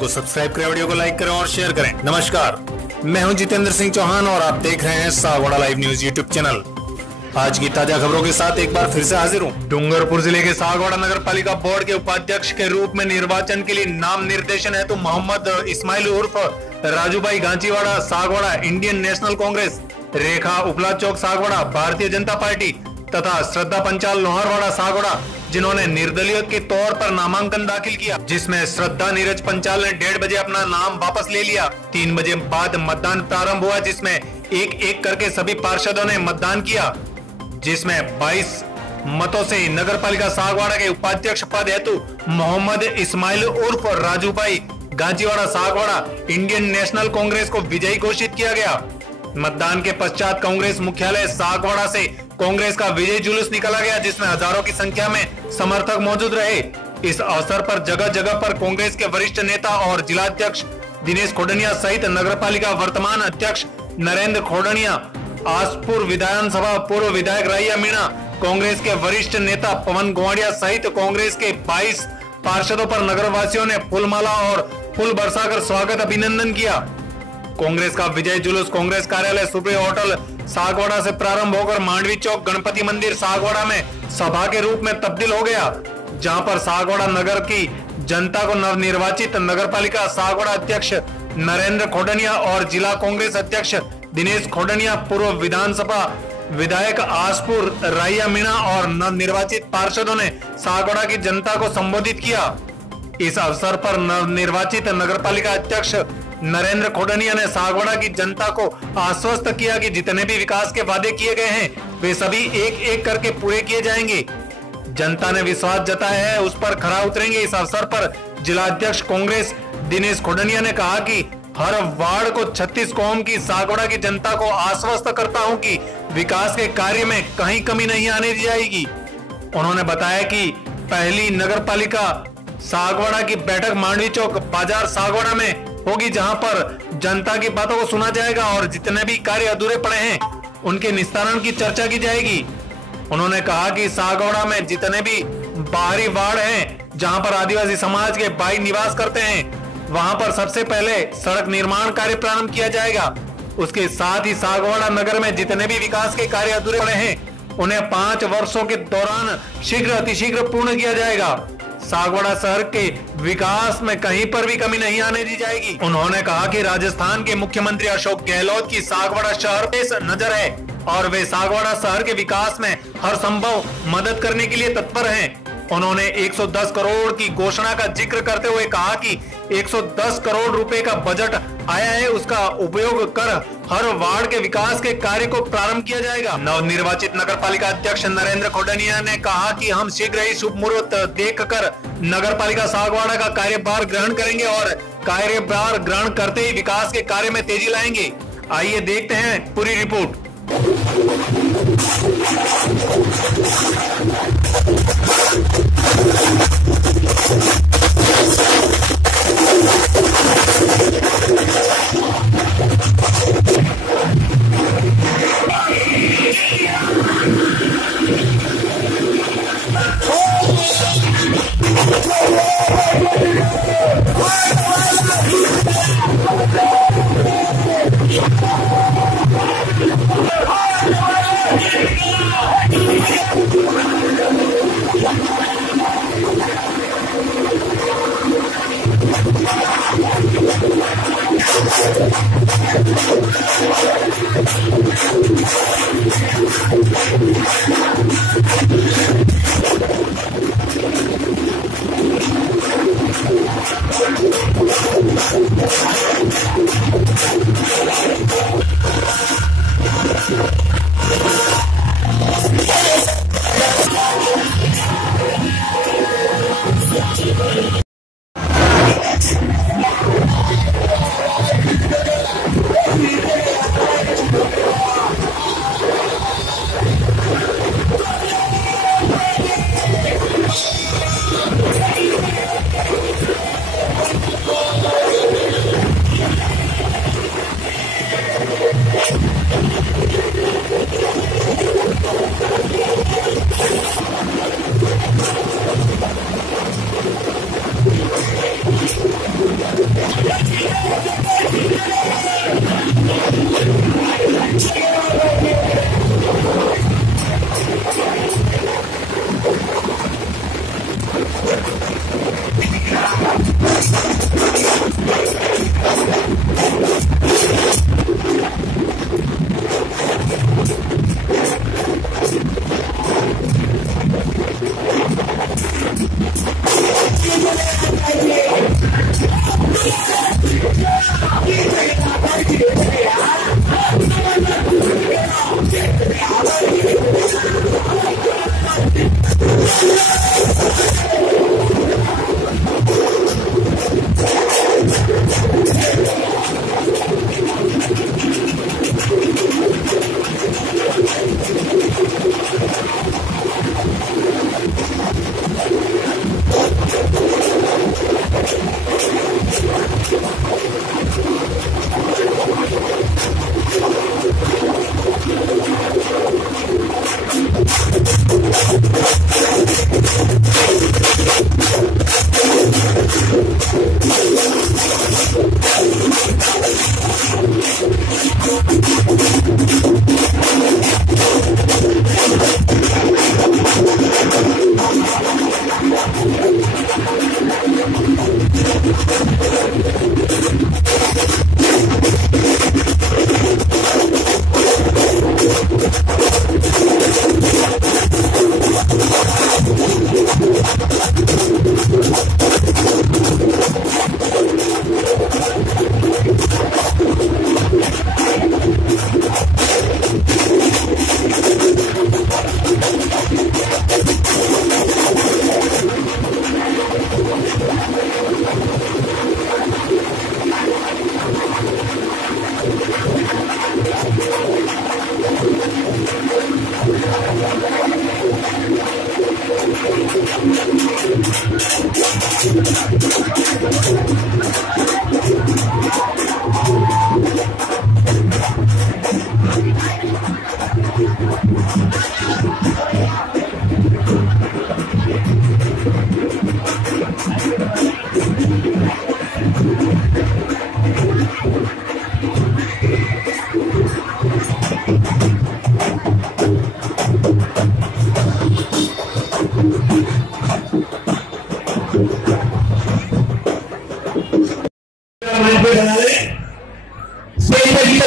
को सब्सक्राइब करें, वीडियो को लाइक करें और शेयर करें। नमस्कार, मैं हूं जितेंद्र सिंह चौहान और आप देख रहे हैं Sagwara live news YouTube channel. आज की ताजा खबरों के साथ एक बार फिर से हाजिर हूं। डूंगरपुर जिले के सागवाड़ा नगर पालिका बोर्ड के उपाध्यक्ष के रूप में निर्वाचन के लिए नाम निर्देशन है तो मोहम्मद इस्माइल उर्फ राजूभाई गांचीवाड़ा सागवाड़ा इंडियन नेशनल कांग्रेस, रेखा उपला चौक सागवाड़ा भारतीय जनता पार्टी तथा श्रद्धा पंचाल लोहारवाड़ा सागवाड़ा, जिन्होंने निर्दलीय के तौर पर नामांकन दाखिल किया, जिसमें श्रद्धा नीरज पंचाल ने 1:30 बजे अपना नाम वापस ले लिया। 3 बजे बाद मतदान प्रारंभ हुआ, जिसमें एक एक करके सभी पार्षदों ने मतदान किया, जिसमें 22 मतों से नगर पालिका सागवाड़ा के उपाध्यक्ष पद हेतु मोहम्मद इस्माइल उर्फ राजूभाई गांचीवाड़ा सागवाड़ा इंडियन नेशनल कांग्रेस को विजयी घोषित किया गया। मतदान के पश्चात कांग्रेस मुख्यालय सागवाड़ा से कांग्रेस का विजय जुलूस निकाला गया, जिसमें हजारों की संख्या में समर्थक मौजूद रहे। इस अवसर पर जगह जगह पर कांग्रेस के वरिष्ठ नेता और जिलाध्यक्ष दिनेश खोडनिया सहित नगर पालिका वर्तमान अध्यक्ष नरेंद्र खोडनिया, आसपुर विधानसभा पूर्व विधायक राइया मीणा, कांग्रेस के वरिष्ठ नेता पवन गोवाड़िया सहित कांग्रेस के 22 पार्षदों पर नगरवासियों ने फूलमाला और फूल बरसाकर स्वागत अभिनंदन किया। कांग्रेस का विजय जुलूस कांग्रेस कार्यालय सुप्रिय होटल सागवाड़ा से प्रारंभ होकर मांडवी चौक गणपति मंदिर सागवाड़ा में सभा के रूप में तब्दील हो गया, जहां पर सागवाड़ा नगर की जनता को नवनिर्वाचित नगर पालिका सागवाड़ा अध्यक्ष नरेंद्र खोडनिया और जिला कांग्रेस अध्यक्ष दिनेश खोडनिया, पूर्व विधानसभा विधायक आसपुर राइया मीणा और नवनिर्वाचित पार्षदों ने सागवाड़ा की जनता को संबोधित किया। इस अवसर पर नवनिर्वाचित नगर पालिका अध्यक्ष नरेंद्र खोडनिया ने सागवाड़ा की जनता को आश्वस्त किया कि जितने भी विकास के वादे किए गए हैं वे सभी एक एक करके पूरे किए जाएंगे। जनता ने विश्वास जताया है, उस पर खरा उतरेंगे। इस अवसर पर जिला अध्यक्ष कांग्रेस दिनेश खोडनिया ने कहा कि हर वार्ड को 36 कौम की सागवाड़ा की जनता को आश्वस्त करता हूं कि विकास के कार्य में कहीं कमी नहीं आने दी जाएगी। उन्होंने बताया कि पहली नगर पालिका सागवाड़ा की बैठक मांडवी चौक बाजार सागवाड़ा में होगी, जहां पर जनता की बातों को सुना जाएगा और जितने भी कार्य अधूरे पड़े हैं उनके निस्तारण की चर्चा की जाएगी। उन्होंने कहा कि सागवाड़ा में जितने भी बाहरी वार्ड हैं जहां पर आदिवासी समाज के भाई निवास करते हैं, वहां पर सबसे पहले सड़क निर्माण कार्य प्रारंभ किया जाएगा। उसके साथ ही सागवाड़ा नगर में जितने भी विकास के कार्य अधूरे पड़े हैं उन्हें 5 वर्षों के दौरान शीघ्र अतिशीघ्र पूर्ण किया जाएगा। सागवाड़ा शहर के विकास में कहीं पर भी कमी नहीं आने दी जाएगी। उन्होंने कहा कि राजस्थान के मुख्यमंत्री अशोक गहलोत की सागवाड़ा शहर पे नजर है और वे सागवाड़ा शहर के विकास में हर संभव मदद करने के लिए तत्पर हैं। उन्होंने 110 करोड़ की घोषणा का जिक्र करते हुए कहा कि 110 करोड़ रुपए का बजट आया है, उसका उपयोग कर हर वार्ड के विकास के कार्य को प्रारंभ किया जाएगा। नवनिर्वाचित नगर पालिका अध्यक्ष नरेंद्र खोडनिया ने कहा कि हम शीघ्र ही शुभ मुहूर्त देखकर नगर पालिका सागवाड़ा का कार्यभार ग्रहण करेंगे और कार्यभार ग्रहण करते ही विकास के कार्य में तेजी लाएंगे। आइए देखते हैं पूरी रिपोर्ट।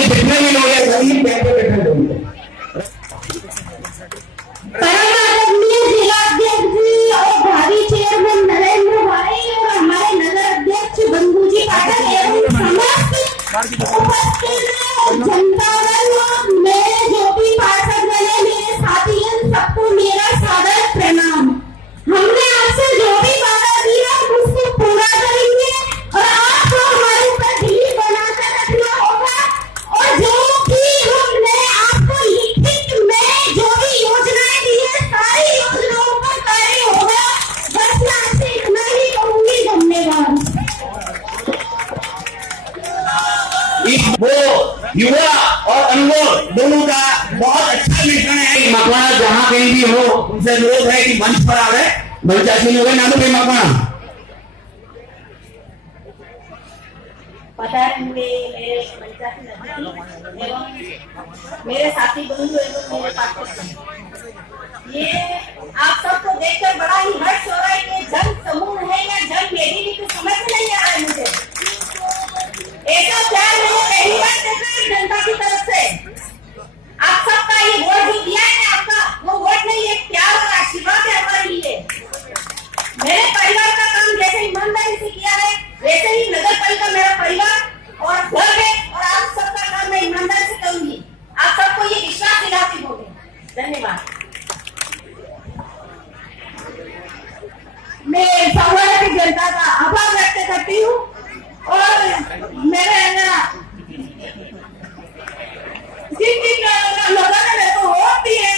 जितने भी लोग हैं सभी कैंप पे बैठे होंगे। चेयरमैन नरेंद्र भाई और हमारे नगर अध्यक्ष बंधु जी पाठक एवं समस्त जनता दल में जो भी पार्षद बने मेरे साथियों सबको मेरा सादर प्रणाम। हमने आपसे जो भी वादा किया उसको पूरा करेंगे और आपको हमारे ऊपर ढील बनाकर रखना होगा और जो भी हमने आपको लिखित में जो भी योजनाएं दी है सारी योजनाओं पर कार्य होगा। बस मैं आपसे इतना ही कहूंगी, धन्यवाद। वो युवा और अनुभव दोनों का बहुत अच्छा मिश्रण है। मकवाना जहाँ कहीं भी हो उनसे अनुरोध है कि मंच पर आवे। मंचासीन हो गए नाम भी मकवाना पता है मेरे मंचासीन एवं मेरे साथी बंधु एवं मेरे पार्षद, ये आप सबको देखकर बड़ा ही हर्ष हो रहा है कि जन समूह है या जन मेरी कुछ समझ में नहीं आ रहा है मुझे। ऐसा प्यार मैंने पहली बार देखा है जनता की तरफ से। आप सबका ये वोट जो दिया है आपका वो वोट नहीं, एक प्यार और आशीर्वाद है हमारे लिए। मेरे परिवार का काम जैसे ईमानदारी से किया है वैसे ही नगर पालिका मेरा परिवार और घर है और आप सबका काम मैं ईमानदारी से करूंगी। आप सबको ये विश्वास दिलाती होगी। धन्यवाद। मैं सावड़ा की जनता का आभार व्यक्त करती हूँ और मेरे जिन लोगों ने मेरे को वोट दिए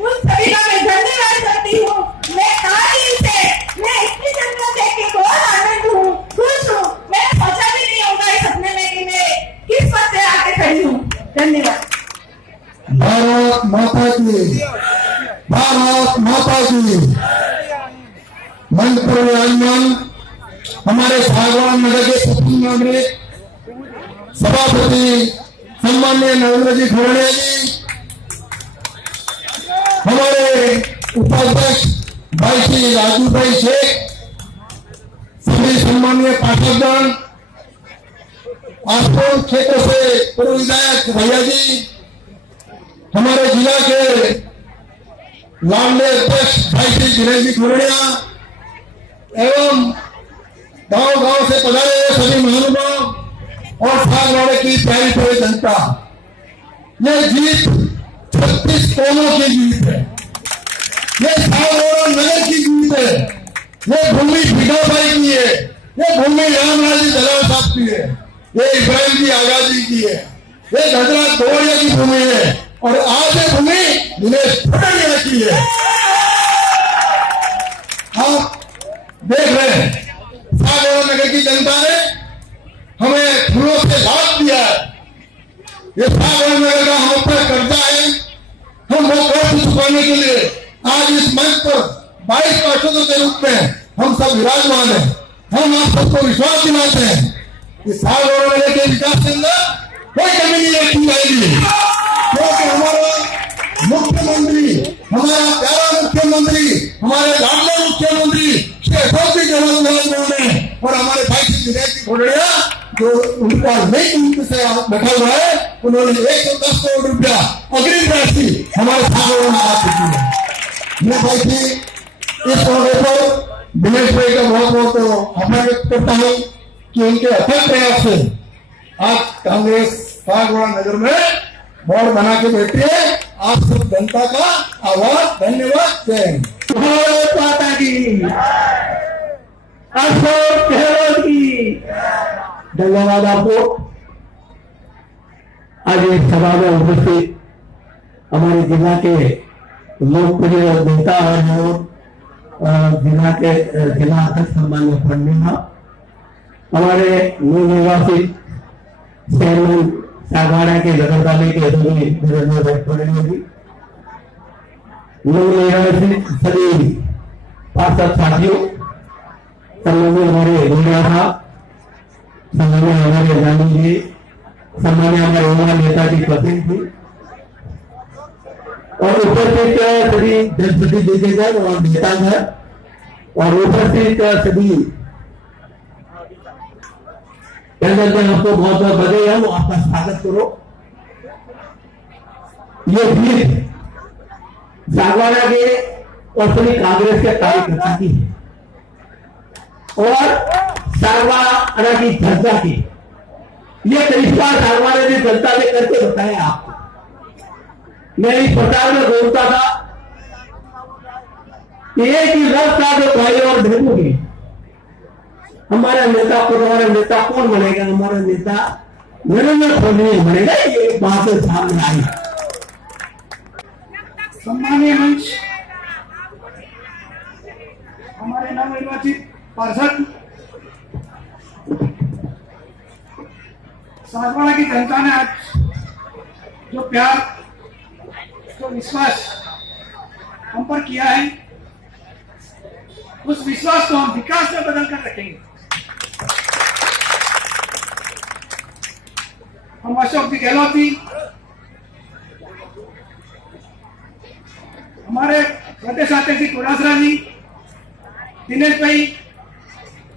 उन सभी का मैं धन्यवाद करती हूँ। मैं ताली से मैं इतनी जनता देख के बहुत आनंद हूँ, खुश हूँ। मैंने सोचा भी नहीं होगा इस सपने में कि मैं किस पद से आके खड़ी हूँ। धन्यवाद। भारत माता की, भारत माता की। मंच पर विराजमान हमारे सागवाड़ा नगर के सुप्रीम नागरिक सभापति सम्माननीय नरेंद्र जी खरड़िया जी, हमारे उपाध्यक्ष भाई श्री राजू भाई शेख, सभी सम्माननीय पार्षदगण, आसपास क्षेत्र से पूर्व विधायक भैया जी, हमारे जिला के लाडले अध्यक्ष भाई श्री दिनेश जी खरड़िया एवं गांव-गांव से पधारे हुए सभी महानुभाव और सागवाड़े की प्यारी प्यारी जनता, ये जीत 36 कोनों की जीत है, ये सागवाड़ा नगर की जीत है, ये भूमि भिगा भाई की है, ये भूमि रामलाल जी दलाल साहब की है, ये इब्राहिम जी आगा जी की है, ये गजरा दोड़िया की भूमि है और आज ये भूमि दिनेश खरड़िया की है। आप देख रहे हैं सागवाड़ा नगर की जनता ने हमें फूलों से लाभ दिया है। ये सागवाड़ा नगर का हम पर कर्जा है, हम वो कर्ज चुकाने के लिए आज इस मंच पर 22 पार्षदों के रूप में हम सब विराजमान हैं। हम आप सबको विश्वास दिलाते हैं कि सागवाड़ा नगर के विकास के अंदर कोई कमी नहीं रखी जाएगी, क्योंकि हमारा मुख्यमंत्री, हमारा प्यारा मुख्यमंत्री, हमारे लाडले मुख्यमंत्री श्री अशोक जी गहलोत ने और हमारे भाई श्री दिनेश जी खरड़िया जो उनका नई नीति से बैठा हुआ है, उन्होंने 110 करोड़ रुपया अग्रिम राशि हमारे सागवाड़ा में आ चुकी है। मैं भाई जी इस मौके पर दिनेश भाई का बहुत बहुत आभार व्यक्त करता हूँ कि उनके अथक प्रयास से आज कांग्रेस सागवाड़ा नगर में बोर्ड बना के बैठी है। आप सब जनता का आभार, धन्यवाद, जय हिंद। भारत माता की, अशोक गहलोत की धन्यवाद आपको। आज इस सभा में उपस्थित हमारे जिला के लोकप्रिय नेता और जिला अध्यक्ष सम्मान्य फंडिंगा, हमारे नव निर्वाचित चेयरमैन सागवाड़ा के नगरपालिका के सभी सभी पार्षद साथियों, सम्मान्य हमारे गोलिया साहब, सम्मान्य हमारे गांधी जी, सम्मान्य हमारे युवा नेता जी कपिल जी और उपस्थित सभी जनप्रति दिग्गज और नेतागण और उपस्थित सभी आपको बहुत बहुत बधाई है, आपका स्वागत करो। ये जीत सागवाड़ा के और सभी कांग्रेस के कार्यकर्ता की है और सागवाड़ा की जनता की। ये करिश्मा सागवाड़ा की जनता ने करके बताया आपको। मैं इस प्रचार में बोलता था कि एक ही लफ्ज था जो भाई और बहनों की, हमारा नेता कौन बनेगा? हमारा नेता नरेंद्र मोदी बनेगा। ये बात सामने आई। सम्मानीय मंच, हमारे नवनिर्वाचित पार्षद, सागवाड़ा की जनता ने आज जो प्यार, जो विश्वास हम पर किया है, उस विश्वास को हम विकास में बदल कर रखेंगे। हम अशोक जी गहलोत जी, हमारे प्रदेश अध्यक्ष जी कोडासरा जी, दिनेश भाई,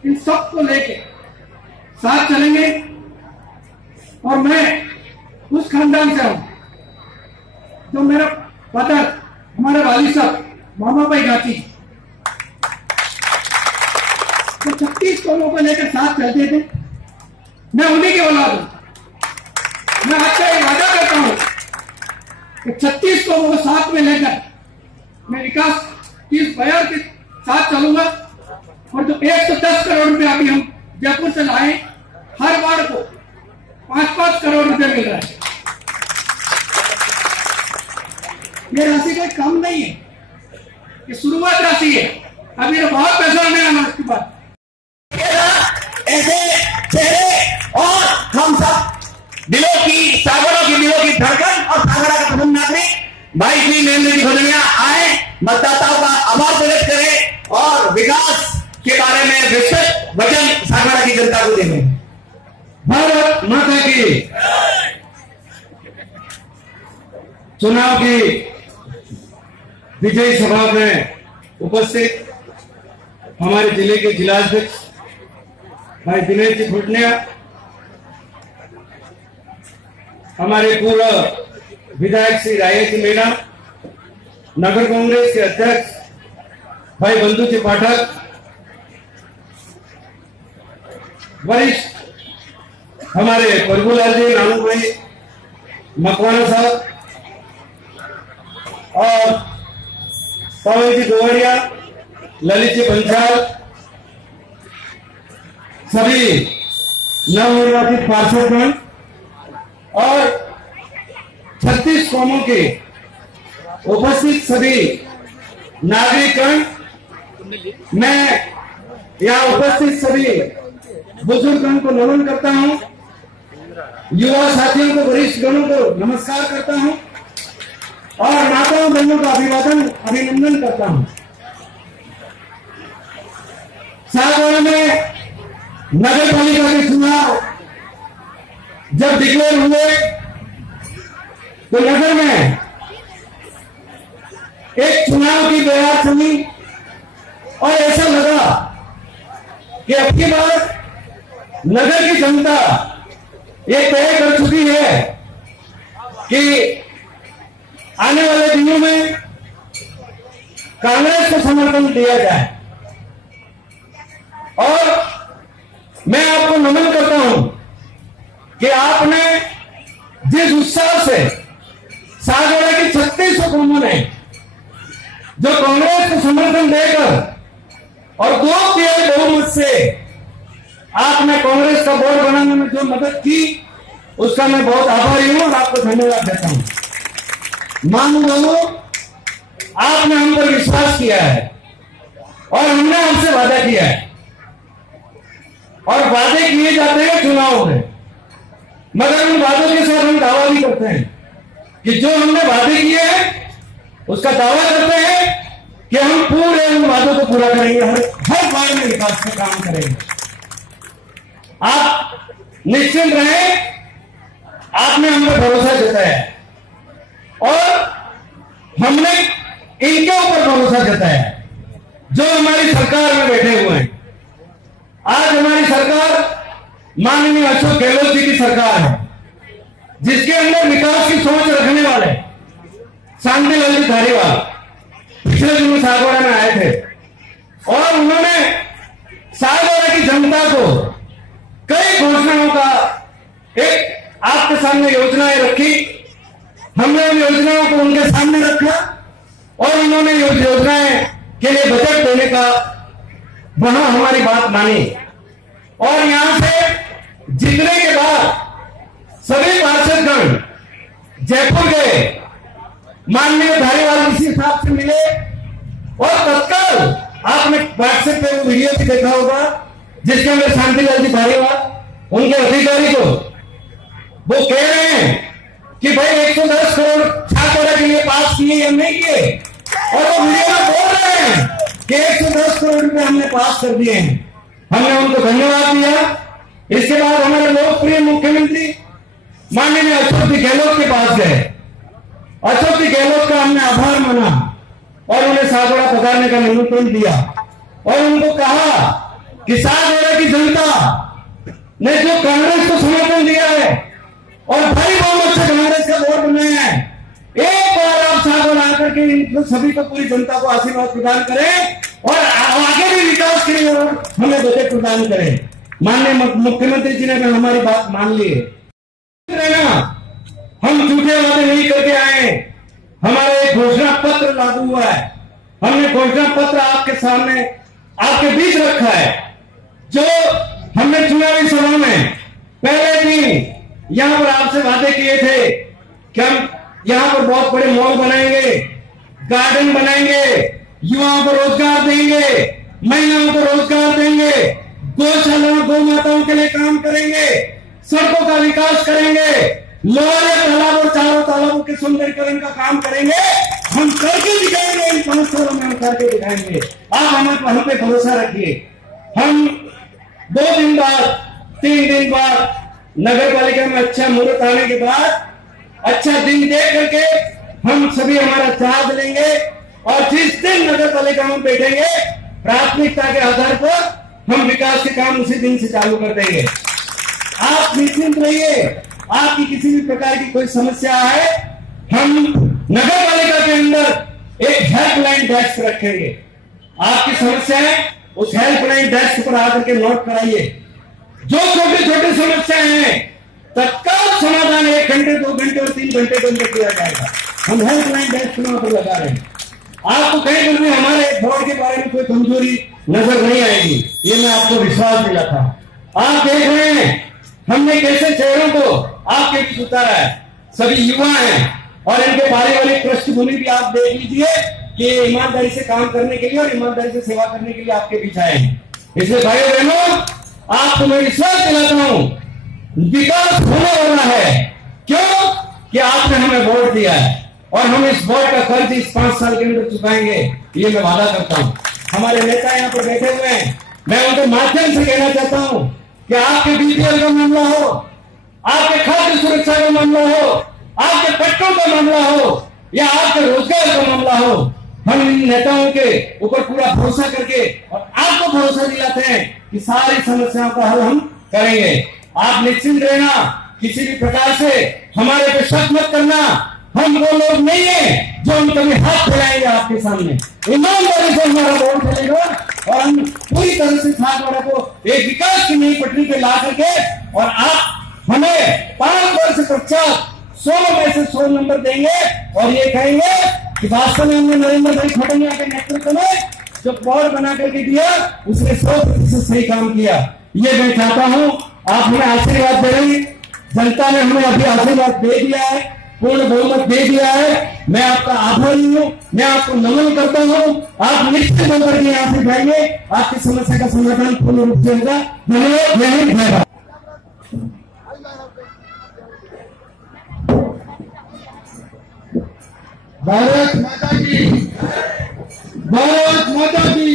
इन सब को लेके साथ चलेंगे। और मैं उस खानदान से हूं जो मेरा फादर, हमारे वालिद साहब मामा भाई गाती, तो 36 कौमों को लेकर साथ चलते थे। मैं उन्हीं की औलाद हूं। मैं आपसे वादा करता हूं कि 36 कौमों को साथ में लेकर मैं विकास की बयार के साथ चलूंगा। और जो 110 करोड़ रुपए अभी हम जयपुर से लाए, हर वार्ड को 5-5 करोड़ रुपए मिल रहा है। ये राशि कोई कम नहीं है, ये शुरुआत राशि है। अभी तो बहुत पैसा आने वाला उसके बाद। ऐसे चेहरे और हम सब दिलों की, सागवाड़ा की दिलों की धड़कन और सागवाड़ा का प्रथम नागरिक भाई श्री नरेंद्र जी खरड़िया आए, मतदाताओं का आभार प्रकट करें और विकास के बारे में विस्तृत वचन सागवाड़ा की जनता को देंगे। भारत माता की। चुनाव की विजयी सभा में उपस्थित हमारे जिले के जिलाध्यक्ष भाई दिनेश जी फुटनिया, हमारे पूर्व विधायक श्री राय जी मीणा, नगर कांग्रेस के अध्यक्ष भाई बंधु जी पाठक, वरिष्ठ हमारे प्रभुलाल जी, नानू भाई मकवाना साहब और पवन जी गोवड़िया, ललित जी पंचाल, सभी नवनिर्वाचित पार्षदगण और 36 कौमों के उपस्थित सभी नागरिकगण, मैं यहाँ उपस्थित सभी बुजुर्गगण को नमन करता हूँ, युवा साथियों को, वरिष्ठ गणों को नमस्कार करता हूँ और माताओं बहनों का अभिनंदन करता हूँ। सागवाड़ा में नगर पालिका के चुनाव जब डिक्लेयर हुए तो नगर में एक चुनाव की बयार सुनी और ऐसा लगा कि अब की बार नगर की जनता ये तय कर चुकी है कि आने वाले दिनों में कांग्रेस को समर्थन दिया जाए। और मैं आपको नमन करता हूं कि आपने जिस उत्साह से सागवाड़ा की 36 कौमों ने जो कांग्रेस को समर्थन देकर और 2/3 बहुमत से आपने कांग्रेस का बोर्ड बनाने में जो मदद की, उसका मैं बहुत आभारी हूं और आपको धन्यवाद देता हूं। मानूं आपने हम पर विश्वास किया है और हमने हमसे वादा किया है और वादे किए जाते हैं चुनाव में, मगर उन वादों के साथ हम दावा भी करते हैं कि जो हमने वादे किए हैं उसका दावा करते हैं कि हम पूरे उन वादों को पूरा करेंगे, हर बार में विकास का काम करेंगे। आप निश्चिंत रहें, आपने हम पर भरोसा जताया और हमने इनके ऊपर भरोसा जताया जो हमारी सरकार में बैठे हुए हैं। आज हमारी सरकार माननीय अशोक गहलोत जी की सरकार है, जिसके अंदर विकास की सोच रखने वाले शांति लाल जी धारीवाल पिछले दिनों सागवाड़ा में आए थे और उन्होंने सागवाड़ा की जनता को कई घोषणाओं का एक आपके सामने योजनाएं रखी। हमने उन योजनाओं को उनके सामने रखा और उन्होंने योजनाएं के लिए बजट देने का वहां हमारी बात मानी और यहां से जीतने के बाद सभी पार्षदगण जयपुर गए, माननीय धारीवाल इसी हिसाब से मिले और तत्काल आपने व्हाट्सएप पे वीडियो भी देखा होगा जिसके अंदर शांतिलाल जी धारीवाल उनके अधिकारी को वो कह रहे हैं कि भाई 110 करोड़ सागवाड़ा के लिए पास किए या नहीं किए, और वो वीडियो में बोल रहे हैं कि 110 करोड़ रुपए हमने पास कर दिए हैं। हमने उनको धन्यवाद दिया। इसके बाद हमारे लोकप्रिय मुख्यमंत्री माननीय अशोक जी गहलोत के पास गए। अशोक जी गहलोत का हमने आभार माना और उन्हें सागवाड़ा पधारने का निमंत्रण दिया और उनको कहा कि सागवाड़ा की जनता ने जो कांग्रेस को समर्थन दिया है और भारी बहुमत से कांग्रेस का वोट बनाया है, एक बार आप सागवाड़ा आकर के इन सभी को, पूरी जनता को आशीर्वाद प्रदान करें और आगे भी विकास के लिए हमें बजट प्रदान करें। माननीय मुख्यमंत्री जी ने हमारी बात मान ली है। हम झूठे वादे नहीं करके आए, हमारा एक घोषणा पत्र लागू हुआ है। हमने घोषणा पत्र आपके सामने आपके बीच रखा है, जो हमने चुनावी सभा में पहले दिन यहां पर आपसे वादे किए थे कि हम यहां पर बहुत बड़े मॉल बनाएंगे, गार्डन बनाएंगे, युवाओं को रोजगार देंगे, महिलाओं को रोजगार देंगे, गौशालाओं गौ माताओं के लिए काम करेंगे, सड़कों का विकास करेंगे, लोहे तालाब और चारों तालाबों के सौंदर्यीकरण का काम करेंगे। हम करके दिखाएंगे, इन 5 सालों में हम करके दिखाएंगे। आप हम पे भरोसा रखिए। हम 2 दिन बाद 3 दिन बाद नगर पालिका में अच्छा मुहूर्त आने के बाद अच्छा दिन देख करके हम सभी हमारा चार्ज लेंगे और जिस दिन नगर पालिका में बैठेंगे प्राथमिकता के आधार पर हम विकास के काम उसी दिन से चालू कर देंगे। आप निश्चिंत रहिए, आपकी किसी भी प्रकार की कोई समस्या है, हम नगर पालिका के अंदर एक हेल्पलाइन डेस्क रखेंगे। आपकी समस्याएं उस हेल्पलाइन डेस्क पर आकर के नोट कराइए। जो छोटे छोटे समस्याएं हैं तत्काल समाधान 1 घंटे 2 घंटे और 3 घंटे के अंदर किया जाएगा। हम हेल्पलाइन डेस्क पर लगा रहे हैं। आपको कहीं पर भी हमारे बोर्ड के बारे में कोई कमजोरी नजर नहीं आएगी, ये मैं आपको विश्वास दिलाता हूं। आप देख रहे हैं हमने कैसे चेहरों को आपके बीच उतारा है। सभी युवा हैं और इनके पारिवारिक पृष्ठभूमि भी आप देख लीजिए कि ईमानदारी से काम करने के लिए और ईमानदारी से सेवा करने के लिए आपके बीच आए हैं। इसलिए भाइयों बहनों, आपको मैं विश्वास दिलाता हूं विकास होने वाला है। क्यों कि आपने हमें वोट दिया है और हम इस वोट का कर्ज इस 5 साल के अंदर चुकाएंगे, ये मैं वादा करता हूं। हमारे नेता यहाँ पर बैठे हुए हैं, मैं उनके माध्यम से कहना चाहता हूं कि आपके बीपीएल का मामला हो, आपके खाद्य सुरक्षा का मामला हो, आपके पट्टों का मामला हो या आपके रोजगार का मामला हो, हम इन नेताओं के ऊपर पूरा भरोसा करके और आपको भरोसा दिलाते हैं कि सारी समस्याओं का हल हम करेंगे। आप निश्चिंत रहना, किसी भी प्रकार से हमारे पे शक मत करना। हम वो लोग नहीं है जो हम कभी हाथ फैलाएंगे आपके सामने। ईमानदारी से हमारा वोट चलेगा और हम पूरी तरह से छात्रा को एक विकास की नई पटरी पे ला करके और आप हमें 5 वर्ष पश्चात 100 में से 100 नंबर देंगे और ये कहेंगे कि वास्तव में हमने नरेंद्र भाई खड़ंगिया के नेतृत्व में जो बोर्ड बना करके दिया उसने 100% सही काम किया। ये मैं चाहता हूं आप हमें आशीर्वाद दें। जनता ने हमें अभी आशीर्वाद दे दिया है, पूर्ण बहुमत दे दिया है। मैं आपका आभारी हूं, मैं आपको नमन करता हूं। आप निश्चित होकर के यहाँ से जाइए, आपकी समस्या का समाधान पूर्ण रूप से होगा। धन्यवाद। जय हिंद, जय भारत। भारत माता की, भारत माता की।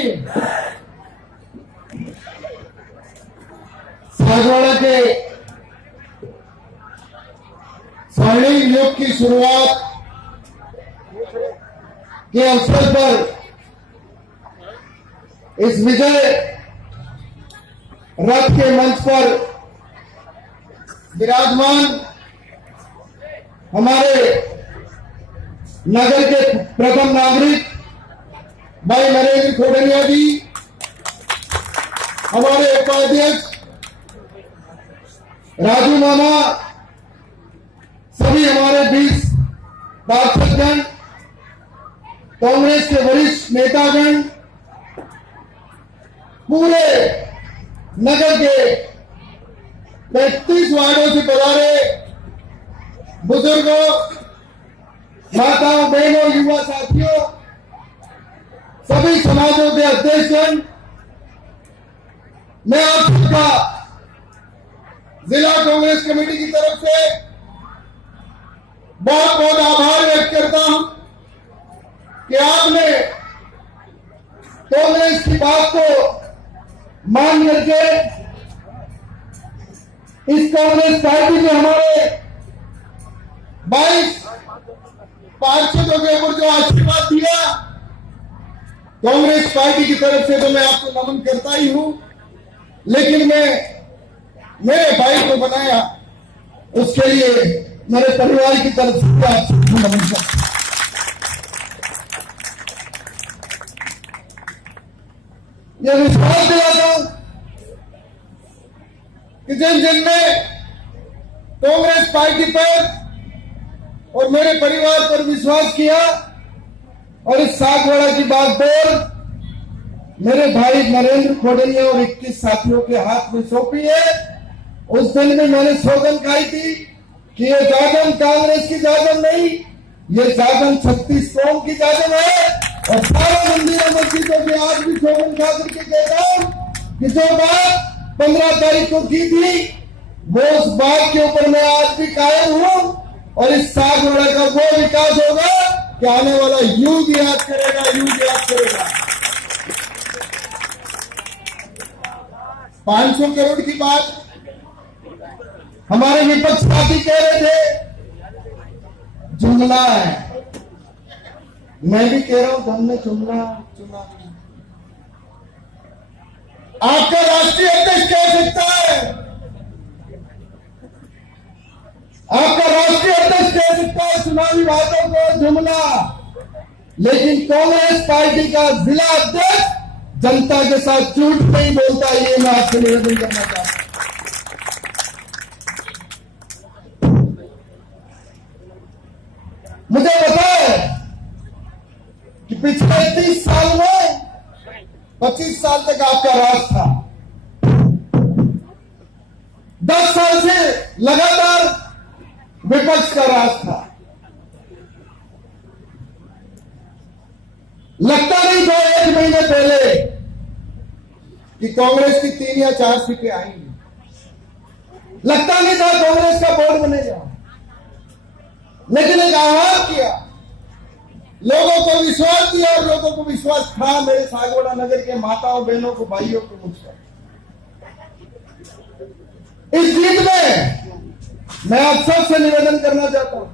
सागवाड़ा के स्वर्णिम युग की शुरुआत के अवसर पर इस विजय रथ के मंच पर विराजमान हमारे नगर के प्रथम नागरिक भाई नरेंद्र खोडनिया जी, हमारे उपाध्यक्ष राजू मामा, सभी हमारे 20 पार्षदगण, कांग्रेस के वरिष्ठ नेतागण, पूरे नगर के 35 वार्डों से पधारे बुजुर्गों, माताओं, बहनों, युवा साथियों, सभी समाजों के अध्यक्षगण, मैं आप सबका जिला कांग्रेस कमेटी की तरफ से बहुत बहुत आभार व्यक्त करता हूं कि आपने कांग्रेस की बात को मान करके इस कांग्रेस पार्टी के हमारे 22 पार्षदों के ऊपर जो आशीर्वाद दिया, कांग्रेस पार्टी की तरफ से तो मैं आपको नमन करता ही हूं, लेकिन मैं मेरे भाई को बनाया उसके लिए मेरे परिवार की तरफ से आपको नमन करता हूं। यह विश्वास दिलाता हूं कि जिन जिन ने कांग्रेस पार्टी पर और मेरे परिवार पर विश्वास किया और इस सागवाड़ा की बात बोल मेरे भाई नरेंद्र खोडनिया और 21 साथियों के हाथ में सौंपी है, उस दिन में मैंने सौगंध खाई थी कि ये जागन कांग्रेस की जागन नहीं, ये जागन 36 कौम की जागन है। और सारा मंदिरों मस्जिदों की आज भी सौगंध खा करके कहता हूं कि जो बात 15 तारीख को की थी वो उस बात के ऊपर मैं आज भी कायम हूं और इस सागवाड़ा का वो विकास होगा कि आने वाला युग याद करेगा, युग याद करेगा। 500 करोड़ की बात हमारे विपक्ष साथी कह रहे थे, जुमला है। मैं भी कह रहा हूं हमने जुमला चुना। आपका राष्ट्रीय अध्यक्ष कह सकता है, आपका राष्ट्रीय अध्यक्ष कह सकता है चुनावी बातों को जुमला, लेकिन कांग्रेस पार्टी का जिला अध्यक्ष जनता के साथ झूठ नहीं बोलता। ये मैं आपसे निवेदन करना चाहता हूं। मुझे पता है कि पिछले 30 साल में 25 साल तक आपका राज था। 10 साल से लगातार विपक्ष का राज था। लगता नहीं था 1 महीने पहले कि कांग्रेस की 3 या 4 सीटें आएंगी। लगता नहीं था कांग्रेस का बोर्ड बनेगा, लेकिन एक आह्वान किया, लोगों को विश्वास दिया और लोगों को विश्वास था मेरे सागवाड़ा नगर के माताओं बहनों को भाइयों को मुझ पर। इस जीत में मैं आप सबसे निवेदन करना चाहता हूं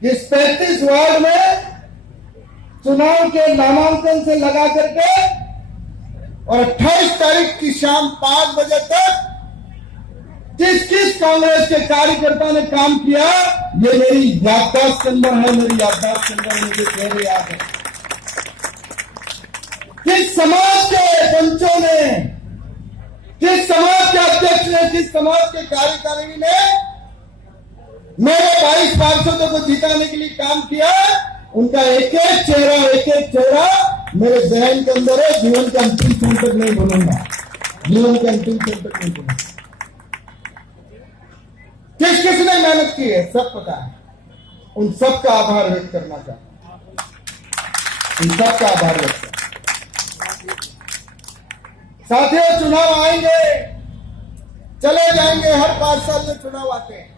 कि इस 35 वार्ड में चुनाव के नामांकन से लगा करके और 28 तारीख की शाम 5 बजे तक किस किस कांग्रेस के कार्यकर्ता ने काम किया, ये मेरी याददाश्त के अंदर है। मेरी याददाश्त के अंदर मुझे चेहरे याद है। किस समाज के पंचों ने, किस समाज के अध्यक्ष ने, किस समाज के कार्यकारिणी ने मेरे 22 पार्षदों को जिताने के लिए काम किया, उनका एक एक चेहरा मेरे जहन के अंदर है। जीवन के अंतिम क्षण तक नहीं भूलूंगा, जीवन के अंतिम क्षण तक नहीं भूलूंगा। किस किस ने मेहनत की है सब पता है। उन सबका आभार व्यक्त करना चाहता हूं, उन सबका आभार व्यक्त करना। साथियों, चुनाव आएंगे चले जाएंगे, हर 5 साल में चुनाव आते हैं,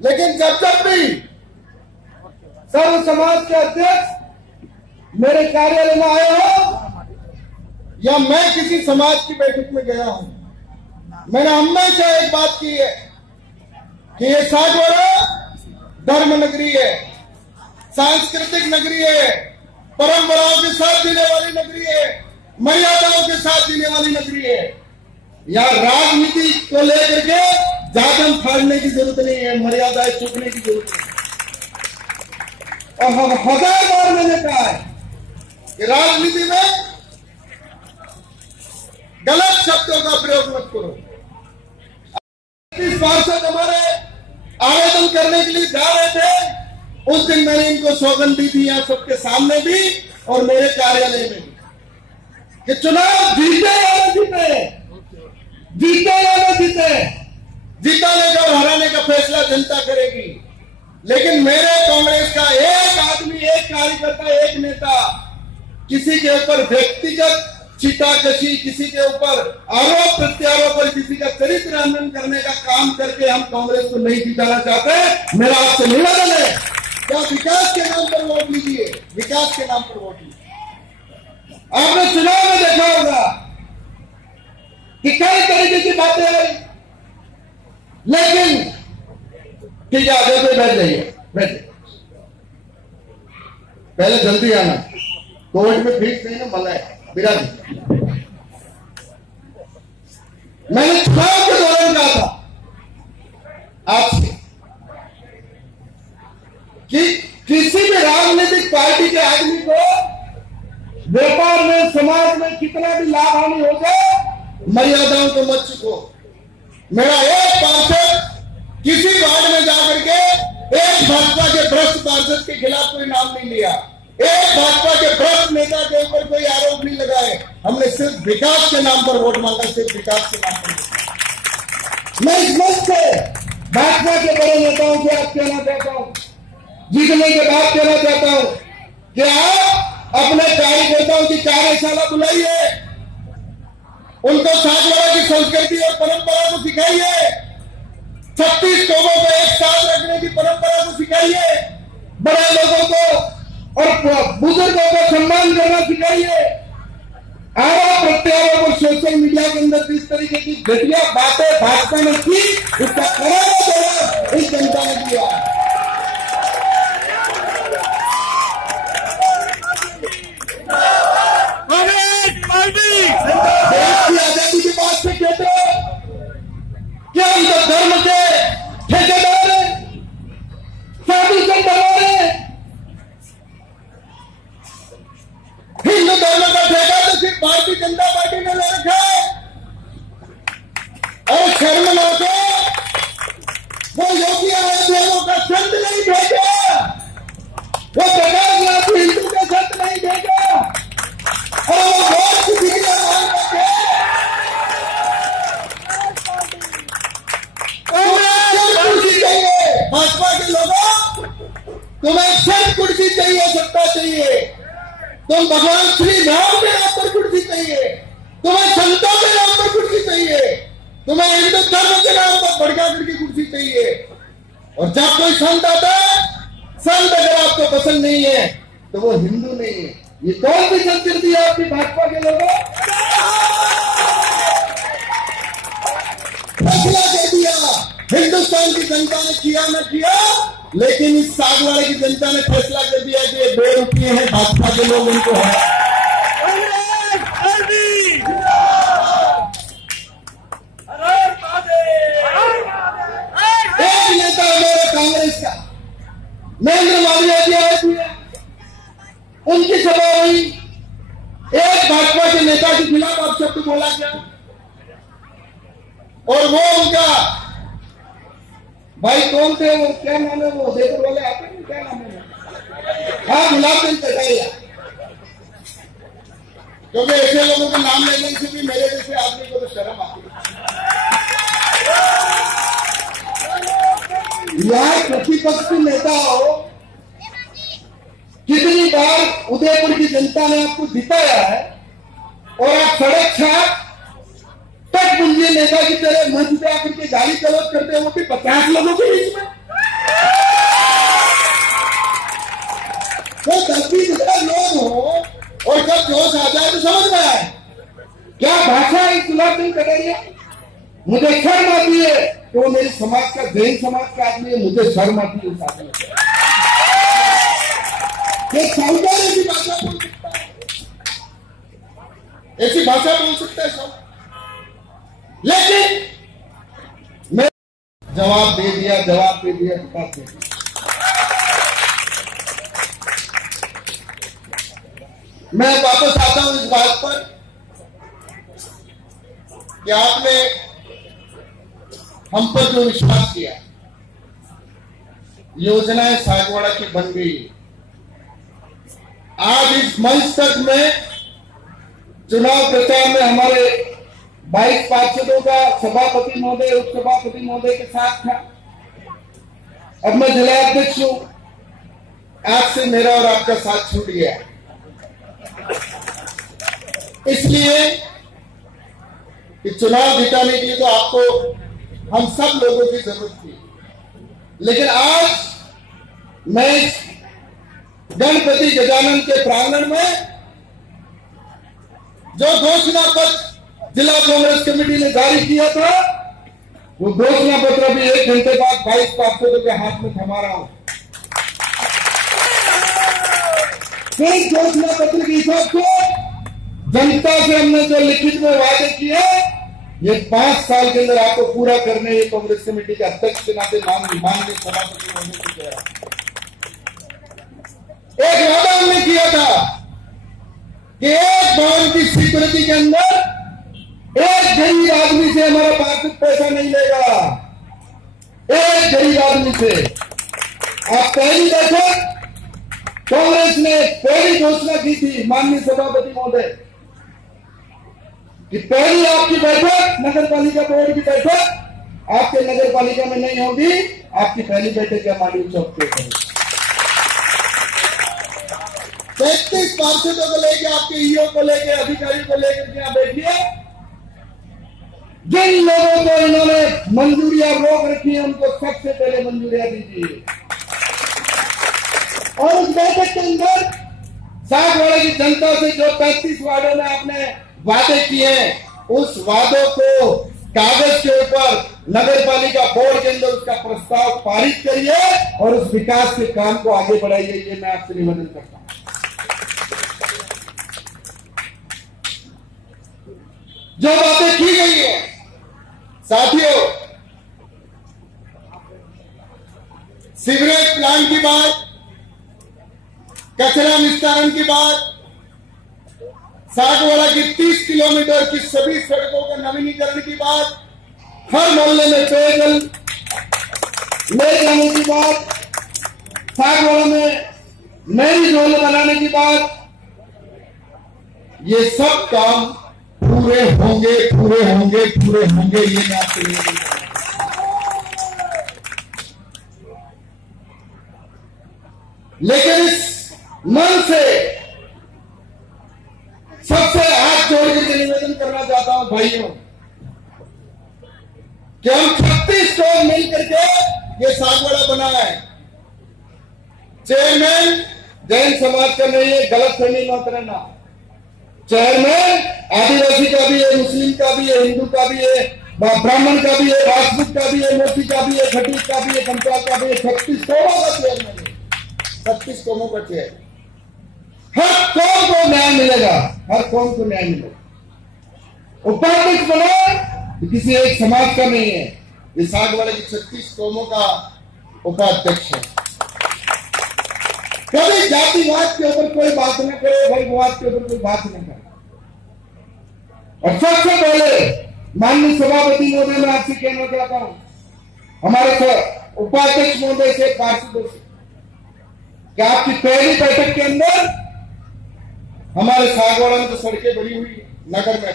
लेकिन जब भी सर्व समाज के अध्यक्ष मेरे कार्यालय में आए हो या मैं किसी समाज की बैठक में गया हूं, मैंने हमेशा एक बात की है कि ये सागवाड़ा धर्म नगरी है, सांस्कृतिक नगरी है, परंपराओं के साथ जीने वाली नगरी है, मर्यादाओं के साथ जीने वाली नगरी है। यहाँ राजनीति को लेकर के जागम फाड़ने की जरूरत नहीं है, मर्यादाएं चूकने की जरूरत नहीं है। और हम 1000 बार मैंने कहा है कि राजनीति में गलत शब्दों का प्रयोग मत करो। इस पार्षद हमारे आवेदन करने के लिए जा रहे थे, उस दिन मैंने इनको सौगंध दी थी यहाँ सबके सामने भी और मेरे कार्यालय में भी कि चुनाव जीते या न जीते, जीते या न जीते, जीताने का और हराने का फैसला जनता करेगी। लेकिन मेरे कांग्रेस का एक आदमी, एक कार्यकर्ता, एक नेता किसी के ऊपर व्यक्तिगत चिताकशी, किसी के ऊपर आरोप प्रत्यारोप पर किसी का चरित्र हनन करने का काम करके हम कांग्रेस को नहीं जिताना चाहते। मेरा आपसे निवेदन है, क्या विकास के नाम पर वोट लीजिए, विकास के नाम पर वोट लीजिए। आपने चुनाव में देखा होगा कि कई तरीके की बातें आई, लेकिन ठीक है, आगे पे बैठ जाइए, बैठे, पहले जल्दी आना, कोविड में फीस नहीं ना मला है बिराजी। मैंने चुनाव के दौरान कहा था आपसे कि किसी भी राजनीतिक पार्टी के आदमी को व्यापार में, समाज में कितना भी लाभ हानि हो जाए, मर्यादाओं को मत चुको। मेरा एक पार्षद किसी वार्ड में जाकर के एक भाजपा के भ्रष्ट पार्षद के खिलाफ कोई नाम नहीं लिया, एक भाजपा के भ्रष्ट नेता के ऊपर कोई आरोप नहीं लगाए। हमने सिर्फ विकास के नाम पर वोट मांगा, सिर्फ विकास के नाम पर। मैं इस मंच से भाजपा के बड़े नेताओं से आप कहना चाहता हूं, जीतने के बाद कहना चाहता हूं कि आप अपने कार्यकर्ताओं की कार्यशाला बुलाइए, उनको सागवाड़ा की संस्कृति और परंपरा को सिखाइए, 36 कौमों को एक साथ रखने की परंपरा को सिखाइए, बड़े लोगों को और बुजुर्गों को सम्मान करना सिखाइए। आरोप प्रत्यारोप और सोशल मीडिया के अंदर जिस तरीके की घटिया बातें भाजपा ने की, उसका करारा जवाब इस जनता ने दिया। देश की आजादी की बात से कहते हो क्या हम तो धर्म के ठेकेदार हैं, शादी से दबाव है। हिंदू धर्म का ठेका तो सिर्फ भारतीय जनता पार्टी ने ले रखा है। और शर्म ना को वो योगी आदित्यनाथ का संत नहीं भेजा, वो प्रकाश हिंदू का संत नहीं भेजा, और वो वोट की वीडियो मान रखे। कुर्सी चाहिए भाजपा के लोगों, तुम्हें सिर्फ कुर्सी चाहिए, सत्ता चाहिए। तुम भगवान श्री राम के नाम पर कुर्सी चाहिए, तुम्हें संतों के नाम पर कुर्सी चाहिए, तुम्हें हिंदू धर्म के नाम पर भड़का करके कुर्सी चाहिए। और जब कोई संत आता है, संत अगर आपको पसंद नहीं है तो वो हिंदू नहीं है। ये कौन सी संस्कृति है आपकी भाजपा के लोगों? फैसला दे दिया, हिंदुस्तान की जनता ने किया न किया, लेकिन इस सागवाड़ा की जनता ने फैसला कर दिया कि ये बेरुखी हैं, भाजपा के लोग उनको है। एक नेता हमारे कांग्रेस का नरेंद्र मालवीय जी आए थे, उनकी सभा हुई, एक भाजपा के नेता के खिलाफ आप शब्द बोला क्या? और वो उनका भाई कौन थे, वो क्या नाम है, वो उदयपुर वाले आते हैं, क्या नाम है? हाँ, गुलाब चंद कटारिया। क्योंकि ऐसे लोगों का नाम लेने से भी मेरे जैसे आदमी को तो शर्म आती है। यहाँ प्रतिपक्ष नेता हो, कितनी बार उदयपुर की जनता ने आपको जिताया है, और आप सड़क छाप तटपुंजी नेता की तरह मंच पे आकर के गाली गलौज करते हैं, वो भी 50 लोगों के बीच में। वो 10-20 लोग हो और जब जोश आ जाए तो समझ में आए क्या भाषा है गुलाब चंद कटारिया। मुझे शर्म आती है कि वो मेरे समाज का, जैन समाज का आदमी है, मुझे शर्म आती है उस आदमी से। साहूकार ऐसी भाषा बोल सकता है, ऐसी भाषा बोल सकता है सब। लेकिन मैं जवाब दे दिया, जवाब दे दिया। मैं वापस आता हूं इस बात पर कि आपने हम पर जो विश्वास किया, योजनाएं सागवाड़ा की बन गई। आज इस मंच तक में चुनाव प्रचार में हमारे 22 पार्षदों का सभापति महोदय, उप सभापति महोदय के साथ था। अब मैं जिलाध्यक्ष हूं, आज से मेरा और आपका साथ छूट गया। इसलिए कि चुनाव जिताने के लिए तो आपको हम सब लोगों की जरूरत थी, लेकिन आज मैं गणपति गजानन के प्रांगण में जो घोषणा पत्र जिला कांग्रेस कमेटी ने जारी किया था, वो घोषणा पत्र भी 1 घंटे बाद 22 पार्षदों के हाथ में थमा रहा हूं। इस घोषणा पत्र के हिसाब से जनता से हमने जो लिखित में वादे किए, ये 5 साल के अंदर आपको पूरा करने ये कांग्रेस कमेटी के अध्यक्ष के नाते माननीय सभापति होने को कह रहा। एक वादा हमने किया था कि एक भवन की सिक्योरिटी के अंदर एक गरीब आदमी से हमारा पार्षद पैसा नहीं लेगा। एक गरीब आदमी से। आप पहली बैठक कांग्रेस ने पहली घोषणा की थी माननीय सभापति महोदय कि पहली आपकी बैठक नगर पालिका बोर्ड की बैठक आपके नगर पालिका में नहीं होगी, आपकी पहली बैठक क्या माननीय चौक पे होगी। 33 पार्षदों को लेकर, आपके ईओ को लेकर, अधिकारियों को लेकर यहाँ बैठिए। जिन लोगों को इन्होंने मंजूरियां रोक रखी है, उनको सबसे पहले मंजूरियां दीजिए। और उस बैठक के अंदर सागवाड़ा की जनता से जो 35 वार्डों में आपने वादे किए उस वादों को कागज के ऊपर नगर पालिका बोर्ड के अंदर उसका प्रस्ताव पारित करिए और उस विकास के काम को आगे बढ़ाइए, ये मैं आपसे निवेदन करता हूं। जो बातें की गई है साथियों, सीवरेज प्लांट की बात, कचरा निस्तारण की बात, सागवाड़ा की 30 किलोमीटर की सभी सड़कों का नवीनीकरण की बात, हर मोहल्ले में पेयजल ले जाने की बात, सागवाड़ा में नई जोल बनाने की बात, ये सब काम पूरे होंगे, पूरे होंगे, पूरे होंगे, ये मैं आपसे निवेदन कर रहा हूं। लेकिन इस मन से सबसे हाथ जोड़ के निवेदन करना चाहता हूं भाइयों कि हम 36 लोग मिल करके ये सागवाड़ा बना है। चेयरमैन जैन समाज का नहीं है, गलत फहमी मत रहना। चेयरमैन आदिवासी का भी है, मुस्लिम का भी है, हिंदू का भी है, ब्राह्मण का भी है, राजपूत का भी है, मोती का भी है, खटीक का भी है, पंचाल का भी है। 36 कौमों का चेयरमैन है, 36 कौमों का चेयरमैन। हर कौम को न्याय मिलेगा, हर कौम को न्याय मिलेगा। उपाध्यक्ष बना किसी एक समाज का नहीं है, ये सागवाड़ा की 36 कौमों का उपाध्यक्ष है। कभी जातिवाद के ऊपर कोई बात न करे, वर्गवाद के ऊपर कोई बात न करे। और सबसे पहले माननीय सभापति महोदय, मैं आपसे कहना चाहता हूं, हमारे उपाध्यक्ष महोदय से, पार्षदों से, कि आपकी पहली बैठक के अंदर हमारे सागवाड़ा में तो सड़कें बनी हुई नगर में,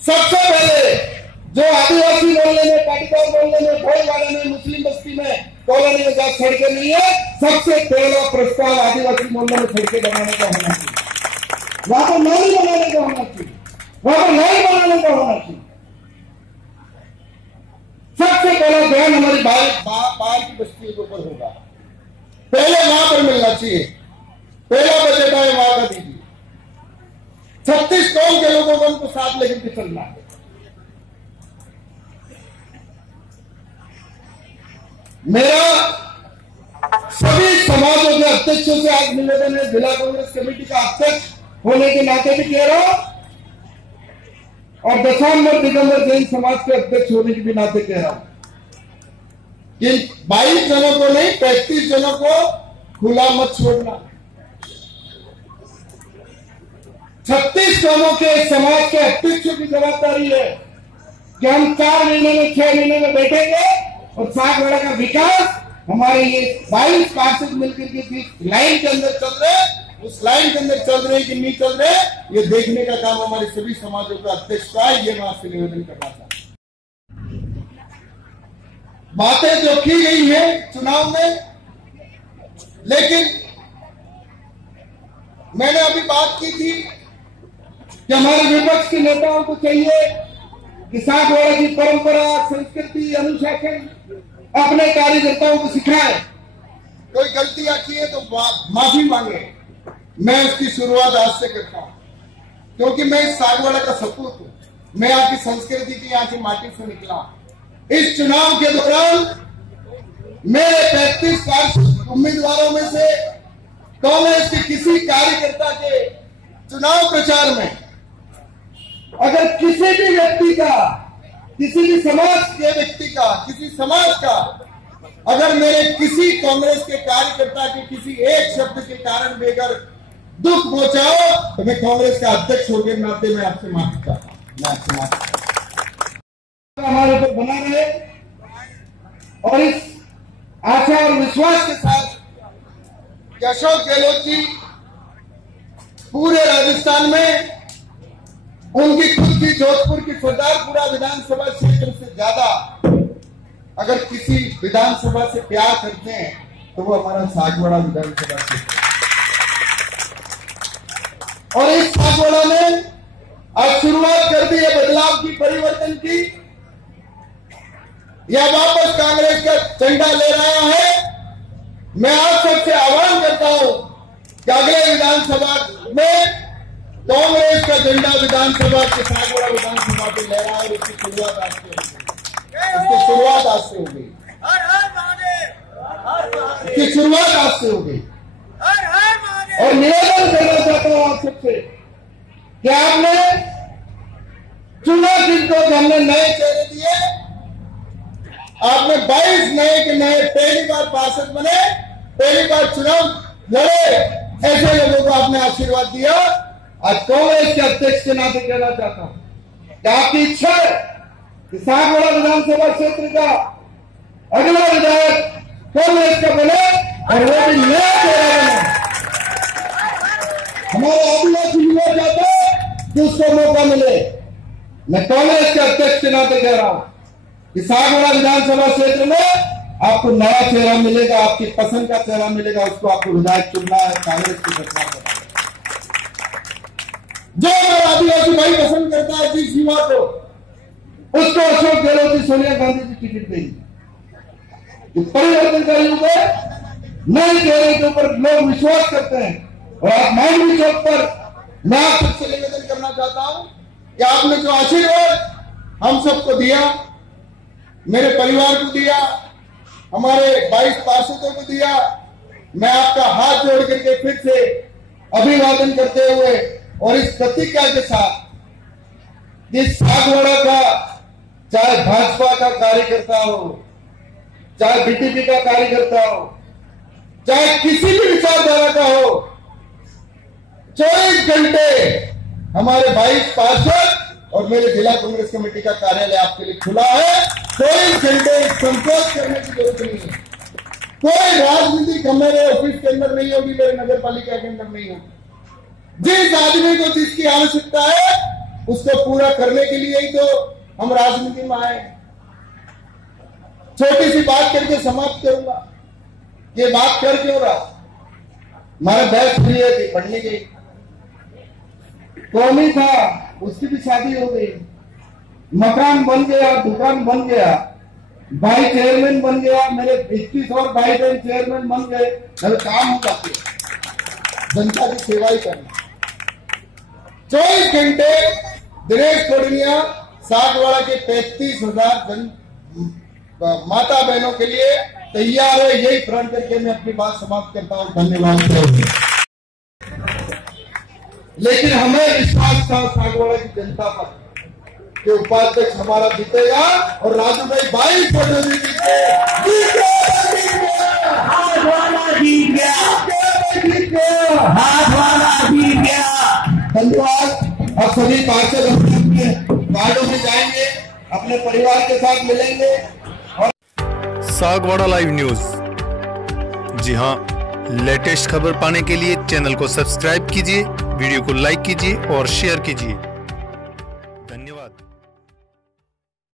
सबसे पहले जो आदिवासी मोहल्ले में, पाटीदार मोहल्ले में, भोईवाड़ा में, मुस्लिम बस्ती में, कॉलोनी में जहां सड़कें नहीं है, सबसे पहला प्रस्ताव आदिवासी मोहल्ले में सड़कें बनाने का होना चाहिए। वहां पर नाली बनाने का होना चाहिए, वहां पर नाली बनाने का होना चाहिए। सबसे पहला ध्यान हमारी बाहर की बस्तियों के ऊपर होगा, पहले वहां पर मिलना चाहिए। पहला बजट आए वहां का दीजिए। 36 कौम के लोगों को उनको साथ लेकर के चलना है। मेरा सभी समाजों के अध्यक्षों से आज निवेदन है, जिला कांग्रेस कमेटी का अध्यक्ष होने के नाते भी कह रहा हूं और दशांबर दिगंबर जैन समाज के अध्यक्ष होने के भी नाते कह रहा हूं कि 22 जनों को नहीं, 35 जनों को खुला मत छोड़ना। 36 कौमों के समाज के अध्यक्षों की जवाबदारी है कि हम 4 महीने में, 6 महीने में बैठेंगे और सागवाड़ा का विकास हमारे ये 22 पार्षद मिलकर के जिस लाइन के अंदर चल रहे, उस लाइन के अंदर चल रहे कि नहीं चल रहे, ये देखने का काम हमारे सभी समाजों का अध्यक्ष का है। ये मैं आपसे निवेदन करना चाहता हूं। बातें जो की गई है चुनाव में, लेकिन मैंने अभी बात की थी कि हमारे विपक्ष के नेताओं को चाहिए कि सागवाड़ा की परंपरा, संस्कृति, अनुशासन अपने कार्यकर्ताओं को सिखाए। कोई गलतियां की है तो माफी मांगे। मैं उसकी शुरुआत आज से करता हूं क्योंकि मैं इस सागवाड़ा का सपूत हूं, मैं आपकी संस्कृति की, यहाँ की माटी से निकला। इस चुनाव के दौरान मेरे 35 उम्मीदवारों में से कांग्रेस के किसी कार्यकर्ता के चुनाव प्रचार में अगर किसी भी व्यक्ति का, किसी भी समाज के व्यक्ति का, किसी समाज का अगर मेरे किसी कांग्रेस के कार्यकर्ता के किसी एक शब्द के कारण बेगर दुख पहुंचाओ तो मैं कांग्रेस का अध्यक्ष होने के नाते मैं आपसे माफी चाहता हूं। मैं आपसे माफी चाहता हूं। हमारे ऊपर बना रहे और इस आशा और विश्वास के साथ कि अशोक गहलोत जी पूरे राजस्थान में उनकी खुद की जोधपुर की सरदारपुरा विधानसभा क्षेत्र से ज्यादा अगर किसी विधानसभा से प्यार करते हैं तो वो हमारा सागवाड़ा विधानसभा क्षेत्र। और इस सागवाड़ा ने आज शुरुआत कर दी है बदलाव की, परिवर्तन की। यह वापस कांग्रेस का झंडा ले रहा है। मैं आप सबसे आह्वान करता हूं कि अगले विधानसभा में कांग्रेस का झंडा विधानसभा के सागवाड़ा विधानसभा पे लहरा और इसकी शुरुआत आज से हो गई। इसकी शुरुआत आज से हो गई। और निवेदन करना चाहता हूं आप सबसे कि आपने चुनाव जिनको हमने नए चेहरे दिए, आपने 22 नए के नए पहली बार पार्षद बने, पहली बार चुनाव लड़े, ऐसे लोगों को आपने आशीर्वाद दिया। आज कांग्रेस के अध्यक्ष के नाते कहना चाहता हूं कि आपकी इच्छा है कि सागवाड़ा विधानसभा क्षेत्र का अगला विधायक कांग्रेस का बने और वो भी नया चेहरा बने। हमारे आदिवासी युवा चाहते हैं कि उसको मौका मिले। मैं कांग्रेस के अध्यक्ष के नाते कह रहा हूं कि सागवाड़ा विधानसभा क्षेत्र में आपको नया चेहरा मिलेगा, आपकी पसंद का चेहरा मिलेगा, उसको आपको विधायक चुनना है, कांग्रेस की सरकार बनाना। जो हमारा आदिवासी भाई पसंद करता है जिस युवा को, उसको अशोक गहलोत जी सोनिया गांधी जी टिकट देंगे। परिवर्तन का युग है, नए चेहरे के ऊपर लोग विश्वास करते हैं। और आप मांडवी चौक पर मैं आप सबसे निवेदन करना चाहता हूं कि आपने जो आशीर्वाद हम सबको दिया, मेरे परिवार को दिया, हमारे 22 पार्षदों को दिया, मैं आपका हाथ जोड़ करके फिर से अभिवादन करते हुए और इस प्रतिज्ञा के साथ जिस सागवाड़ा का चाहे भाजपा का कार्यकर्ता हो, चाहे बीटीपी का कार्यकर्ता हो, चाहे किसी भी विचारधारा का हो, 24 घंटे हमारे 22 पार्षद और मेरे जिला कांग्रेस कमेटी का कार्यालय आपके लिए खुला है। 24 घंटे संकोच करने की जरूरत नहीं है। कोई राजनीति मेरे ऑफिस के अंदर नहीं होगी, मेरे नगर पालिका के अंदर नहीं होगी। जिस आदमी को जिसकी आवश्यकता है उसको पूरा करने के लिए ही तो हम राजनीति में आए। छोटी सी बात करके समाप्त करूंगा। ये बात कर क्यों रहा? हमारा बहस हुई है कि पढ़ने गई, कौमी था, उसकी भी शादी हो गई, मकान बन गया, दुकान बन गया, भाई चेयरमैन बन गया, मेरे 21 और भाई बहन चेयरमैन बन गए। मेरे काम हो जाते, जनता की सेवा ही करना। 24 घंटे दिनेश तोड़निया सागवाड़ा के 35,000 माता बहनों के लिए तैयार है। यही प्रण करके मैं अपनी बात समाप्त करता हूं। धन्यवाद। लेकिन हमें विश्वास था सागवाड़ा की जनता पर कि उपाध्यक्ष हमारा जीतेगा और राजू भाई 22 वोटों से जीत गया। धन्यवाद। अब सभी पार्षद अपने वार्डों में जाएंगे, अपने परिवार के साथ मिलेंगे। और सागवाड़ा लाइव न्यूज, जी हाँ, लेटेस्ट खबर पाने के लिए चैनल को सब्सक्राइब कीजिए, वीडियो को लाइक कीजिए और शेयर कीजिए।